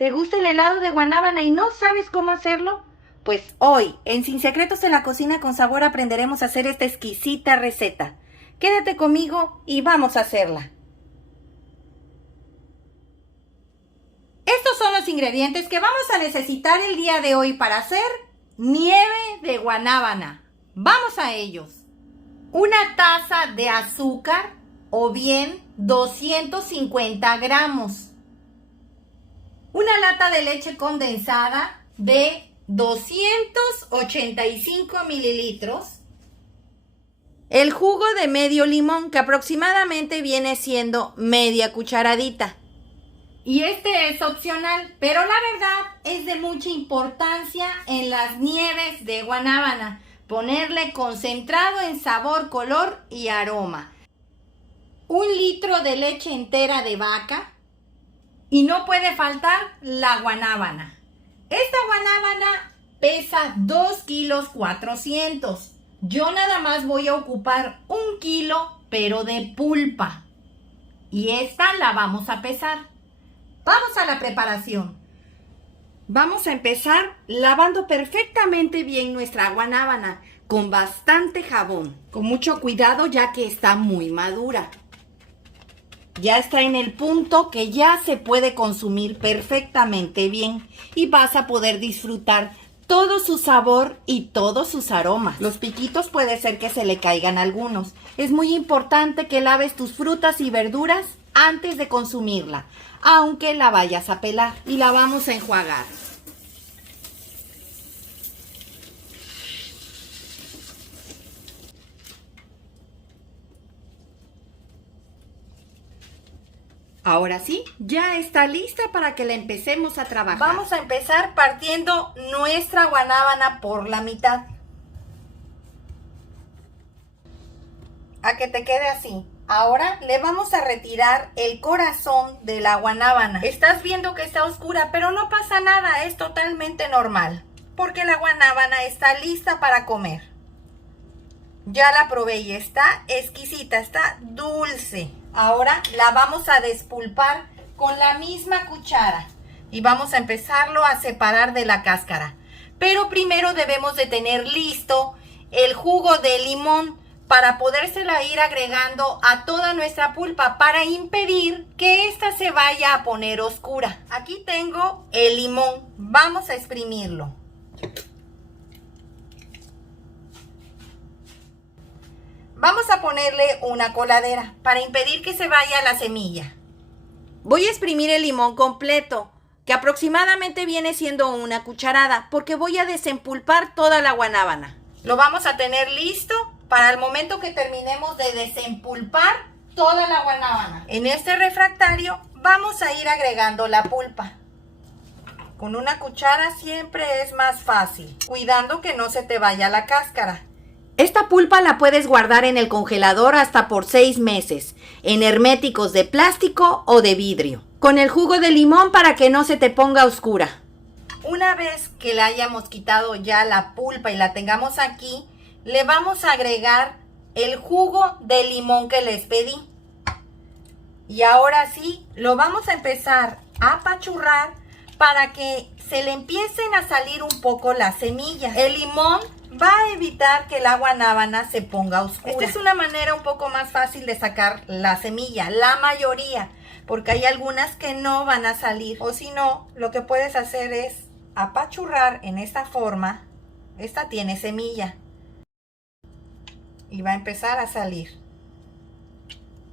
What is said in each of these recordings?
¿Te gusta el helado de guanábana y no sabes cómo hacerlo? Pues hoy, en Sin Secretos en la Cocina con Sabor, aprenderemos a hacer esta exquisita receta. Quédate conmigo y vamos a hacerla. Estos son los ingredientes que vamos a necesitar el día de hoy para hacer nieve de guanábana. Vamos a ellos. Una taza de azúcar o bien 250 gramos. Una lata de leche condensada de 285 mililitros. El jugo de medio limón, que aproximadamente viene siendo media cucharadita. Y este es opcional, pero la verdad es de mucha importancia en las nieves de guanábana. Ponerle concentrado en sabor, color y aroma. 1 litro de leche entera de vaca. Y no puede faltar la guanábana. Esta guanábana pesa 2 kilos 400. Yo nada más voy a ocupar 1 kilo, pero de pulpa. Y esta la vamos a pesar. Vamos a la preparación. Vamos a empezar lavando perfectamente bien nuestra guanábana con bastante jabón. Con mucho cuidado ya que está muy madura. Ya está en el punto que ya se puede consumir perfectamente bien y vas a poder disfrutar todo su sabor y todos sus aromas. Los piquitos puede ser que se le caigan algunos. Es muy importante que laves tus frutas y verduras antes de consumirla, aunque la vayas a pelar, y la vamos a enjuagar. Ahora sí, ya está lista para que la empecemos a trabajar. Vamos a empezar partiendo nuestra guanábana por la mitad. A que te quede así. Ahora le vamos a retirar el corazón de la guanábana. Estás viendo que está oscura, pero no pasa nada, es totalmente normal. Porque la guanábana está lista para comer. Ya la probé y está exquisita, está dulce. Ahora la vamos a despulpar con la misma cuchara y vamos a empezarlo a separar de la cáscara. Pero primero debemos de tener listo el jugo de limón para podérsela ir agregando a toda nuestra pulpa para impedir que ésta se vaya a poner oscura. Aquí tengo el limón, vamos a exprimirlo. Vamos a ponerle una coladera para impedir que se vaya la semilla. Voy a exprimir el limón completo, que aproximadamente viene siendo una cucharada, porque voy a desempulpar toda la guanábana. Lo vamos a tener listo para el momento que terminemos de desempulpar toda la guanábana. En este refractario vamos a ir agregando la pulpa. Con una cuchara siempre es más fácil, cuidando que no se te vaya la cáscara. Esta pulpa la puedes guardar en el congelador hasta por 6 meses, en herméticos de plástico o de vidrio, con el jugo de limón para que no se te ponga oscura. Una vez que le hayamos quitado ya la pulpa y la tengamos aquí, le vamos a agregar el jugo de limón que les pedí. Y ahora sí, lo vamos a empezar a apachurrar para que se le empiecen a salir un poco las semillas. El limón va a evitar que la guanábana se ponga oscura. Esta es una manera un poco más fácil de sacar la semilla, la mayoría, porque hay algunas que no van a salir. O si no, lo que puedes hacer es apachurrar en esta forma. Esta tiene semilla y va a empezar a salir.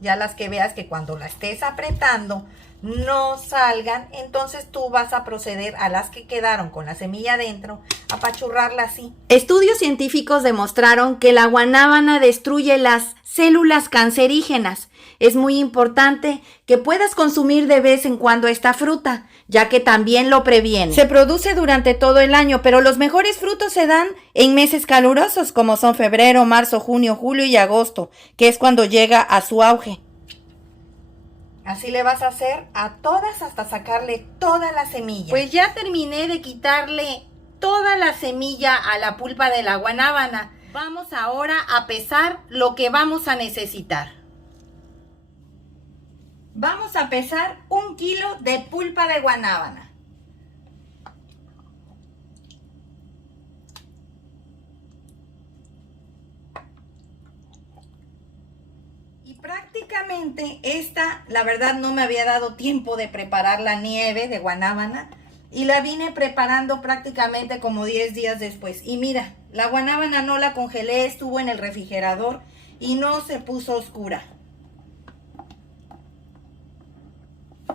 Ya las que veas que cuando la estés apretando no salgan, entonces tú vas a proceder a las que quedaron con la semilla adentro, apachurrarla así. Estudios científicos demostraron que la guanábana destruye las células cancerígenas. Es muy importante que puedas consumir de vez en cuando esta fruta, ya que también lo previene. Se produce durante todo el año, pero los mejores frutos se dan en meses calurosos como son febrero, marzo, junio, julio y agosto, que es cuando llega a su auge. Así le vas a hacer a todas hasta sacarle toda la semilla. Pues ya terminé de quitarle toda la semilla a la pulpa de la guanábana. Vamos ahora a pesar lo que vamos a necesitar. Vamos a pesar 1 kilo de pulpa de guanábana. Curiosamente, la verdad no me había dado tiempo de preparar la nieve de guanábana y la vine preparando prácticamente como 10 días después. Y mira, la guanábana no la congelé, estuvo en el refrigerador y no se puso oscura.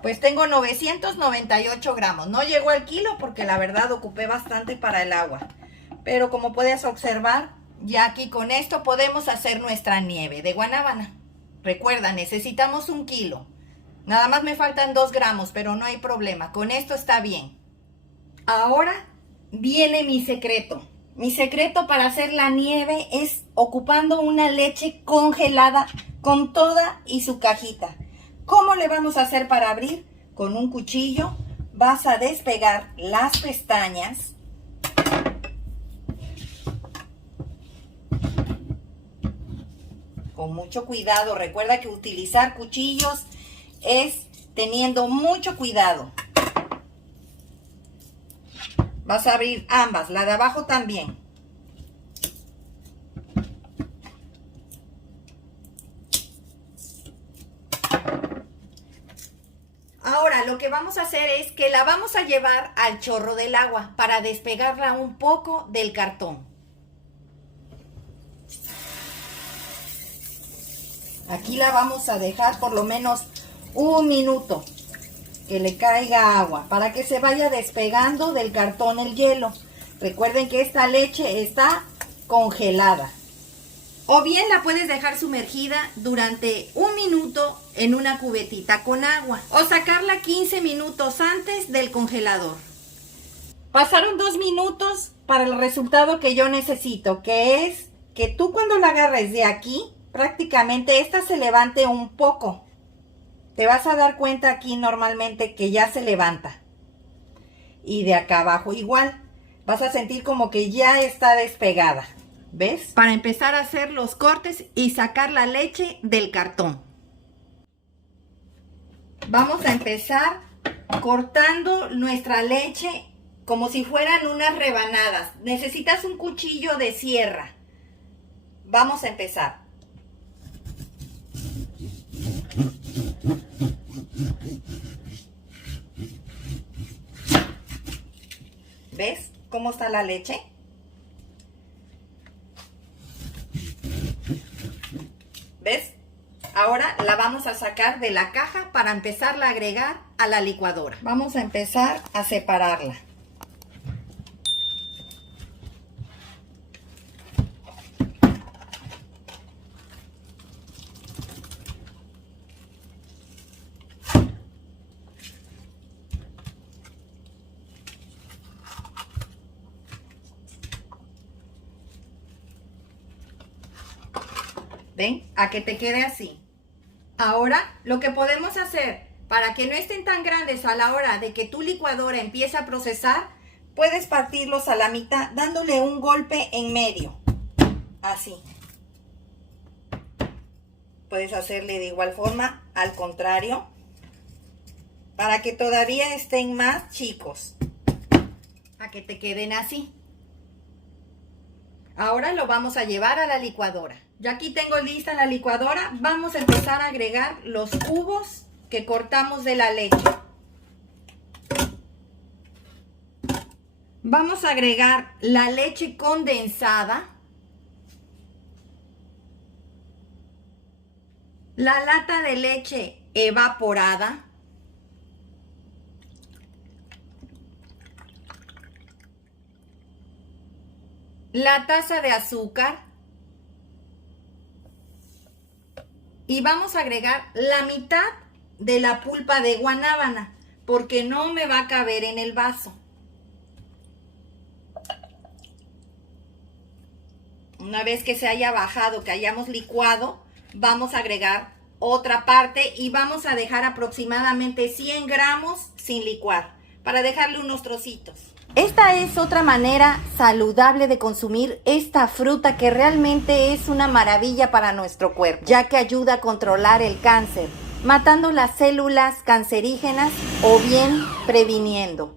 Pues tengo 998 gramos. No llegó al kilo porque la verdad ocupé bastante para el agua. Pero como puedes observar, ya aquí con esto podemos hacer nuestra nieve de guanábana. Recuerda, necesitamos 1 kilo. Nada más me faltan 2 gramos, pero no hay problema. Con esto está bien. Ahora viene mi secreto. Mi secreto para hacer la nieve es ocupando una leche congelada con toda y su cajita. ¿Cómo le vamos a hacer para abrir? Con un cuchillo vas a despegar las pestañas. Con mucho cuidado. Recuerda que utilizar cuchillos es teniendo mucho cuidado. Vas a abrir ambas, la de abajo también. Ahora lo que vamos a hacer es que la vamos a llevar al chorro del agua para despegarla un poco del cartón. Aquí la vamos a dejar por lo menos 1 minuto, que le caiga agua, para que se vaya despegando del cartón el hielo. Recuerden que esta leche está congelada. O bien la puedes dejar sumergida durante 1 minuto en una cubetita con agua. O sacarla 15 minutos antes del congelador. Pasaron 2 minutos para el resultado que yo necesito, que es que tú cuando la agarres de aquí, prácticamente esta se levante un poco. Te vas a dar cuenta aquí normalmente que ya se levanta. Y de acá abajo igual. Vas a sentir como que ya está despegada. ¿Ves? Para empezar a hacer los cortes y sacar la leche del cartón. Vamos a empezar cortando nuestra leche como si fueran unas rebanadas. Necesitas un cuchillo de sierra. Vamos a empezar. ¿Ves cómo está la leche? ¿Ves? Ahora la vamos a sacar de la caja para empezarla a agregar a la licuadora. Vamos a empezar a separarla. ¿Ven? A que te quede así. Ahora, lo que podemos hacer para que no estén tan grandes a la hora de que tu licuadora empiece a procesar, puedes partirlos a la mitad dándole un golpe en medio. Así. Puedes hacerle de igual forma al contrario, para que todavía estén más chicos. A que te queden así. Ahora lo vamos a llevar a la licuadora. Ya aquí tengo lista la licuadora. Vamos a empezar a agregar los cubos que cortamos de la leche. Vamos a agregar la leche condensada, la lata de leche evaporada, la taza de azúcar y vamos a agregar la mitad de la pulpa de guanábana porque no me va a caber en el vaso. Una vez que se haya bajado, que hayamos licuado, vamos a agregar otra parte y vamos a dejar aproximadamente 100 gramos sin licuar para dejarle unos trocitos. Esta es otra manera saludable de consumir esta fruta que realmente es una maravilla para nuestro cuerpo, ya que ayuda a controlar el cáncer, matando las células cancerígenas o bien previniendo.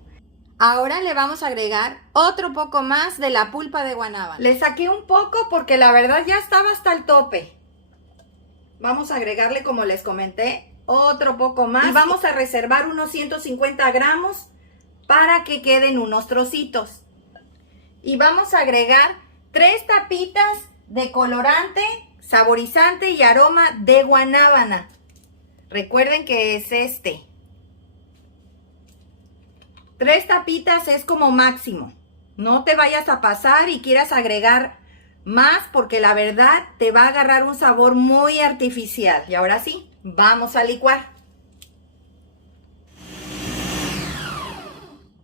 Ahora le vamos a agregar otro poco más de la pulpa de guanábana. Le saqué un poco porque la verdad ya estaba hasta el tope. Vamos a agregarle, como les comenté, otro poco más. Y vamos a reservar unos 150 gramos para que queden unos trocitos. Y vamos a agregar 3 tapitas de colorante, saborizante y aroma de guanábana. Recuerden que es este. 3 tapitas es como máximo. No te vayas a pasar y quieras agregar más, porque la verdad te va a agarrar un sabor muy artificial. Y ahora sí, vamos a licuar.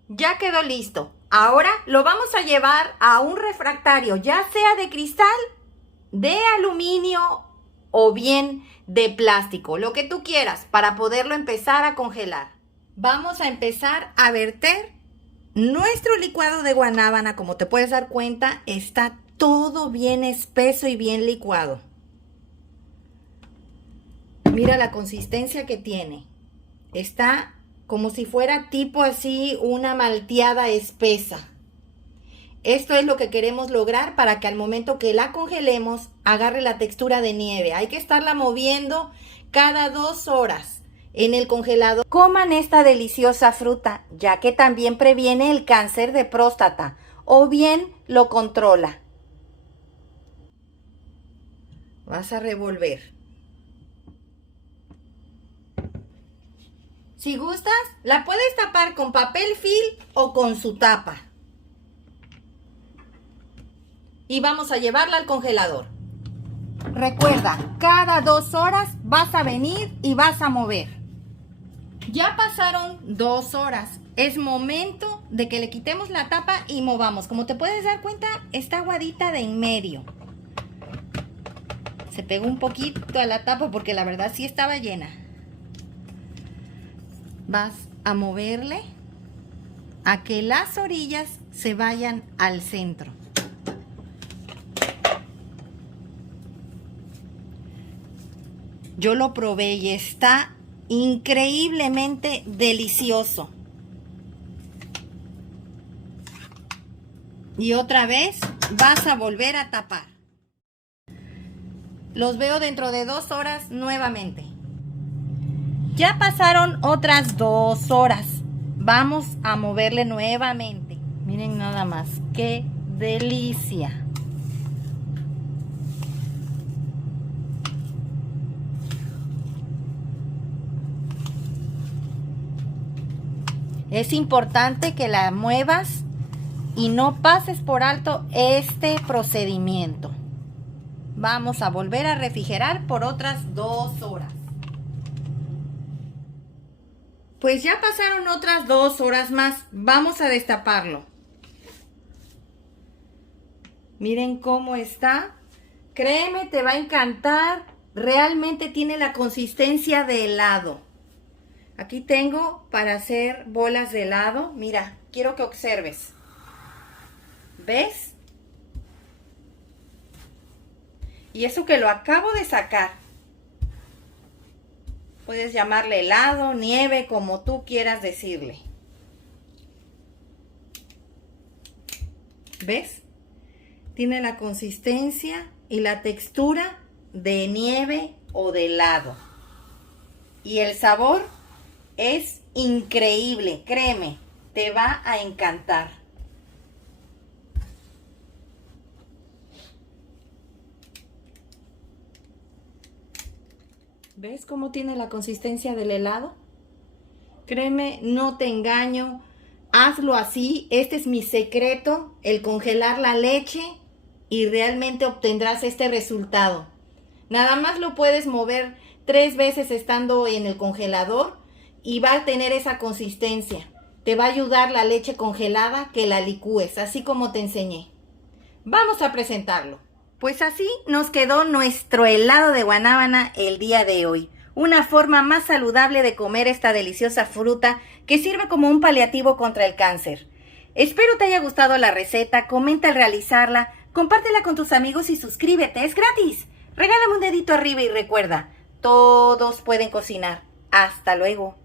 Ya quedó listo. Ahora lo vamos a llevar a un refractario, ya sea de cristal, de aluminio o bien de plástico, lo que tú quieras, para poderlo empezar a congelar. Vamos a empezar a verter nuestro licuado de guanábana. Como te puedes dar cuenta, está todo bien espeso y bien licuado. Mira la consistencia que tiene. Está como si fuera tipo así una malteada espesa. Esto es lo que queremos lograr para que al momento que la congelemos agarre la textura de nieve. Hay que estarla moviendo cada 2 horas en el congelador. Coman esta deliciosa fruta, ya que también previene el cáncer de próstata o bien lo controla. Vas a revolver. Si gustas, la puedes tapar con papel film o con su tapa. Y vamos a llevarla al congelador. Recuerda, cada 2 horas vas a venir y vas a mover. Ya pasaron 2 horas. Es momento de que le quitemos la tapa y movamos. Como te puedes dar cuenta, está aguadita de en medio. Se pegó un poquito a la tapa porque la verdad sí estaba llena. Vas a moverle a que las orillas se vayan al centro. Yo lo probé y está increíblemente delicioso. Y otra vez vas a volver a tapar. Los veo dentro de 2 horas nuevamente. Ya pasaron otras 2 horas. Vamos a moverle nuevamente. Miren nada más, qué delicia. Es importante que la muevas y no pases por alto este procedimiento. Vamos a volver a refrigerar por otras 2 horas. Pues ya pasaron otras 2 horas más. Vamos a destaparlo. Miren cómo está. Créeme, te va a encantar. Realmente tiene la consistencia de helado. Aquí tengo para hacer bolas de helado. Mira, quiero que observes. ¿Ves? Y eso que lo acabo de sacar. Puedes llamarle helado, nieve, como tú quieras decirle. ¿Ves? Tiene la consistencia y la textura de nieve o de helado. Y el sabor es increíble, créeme, te va a encantar. ¿Ves cómo tiene la consistencia del helado? Créeme, no te engaño. Hazlo así. Este es mi secreto, el congelar la leche, y realmente obtendrás este resultado. Nada más lo puedes mover 3 veces estando en el congelador y va a tener esa consistencia. Te va a ayudar la leche congelada que la licúes, así como te enseñé. Vamos a presentarlo. Pues así nos quedó nuestro helado de guanábana el día de hoy. Una forma más saludable de comer esta deliciosa fruta que sirve como un paliativo contra el cáncer. Espero te haya gustado la receta, comenta al realizarla, compártela con tus amigos y suscríbete, es gratis. Regálame un dedito arriba y recuerda, todos pueden cocinar. Hasta luego.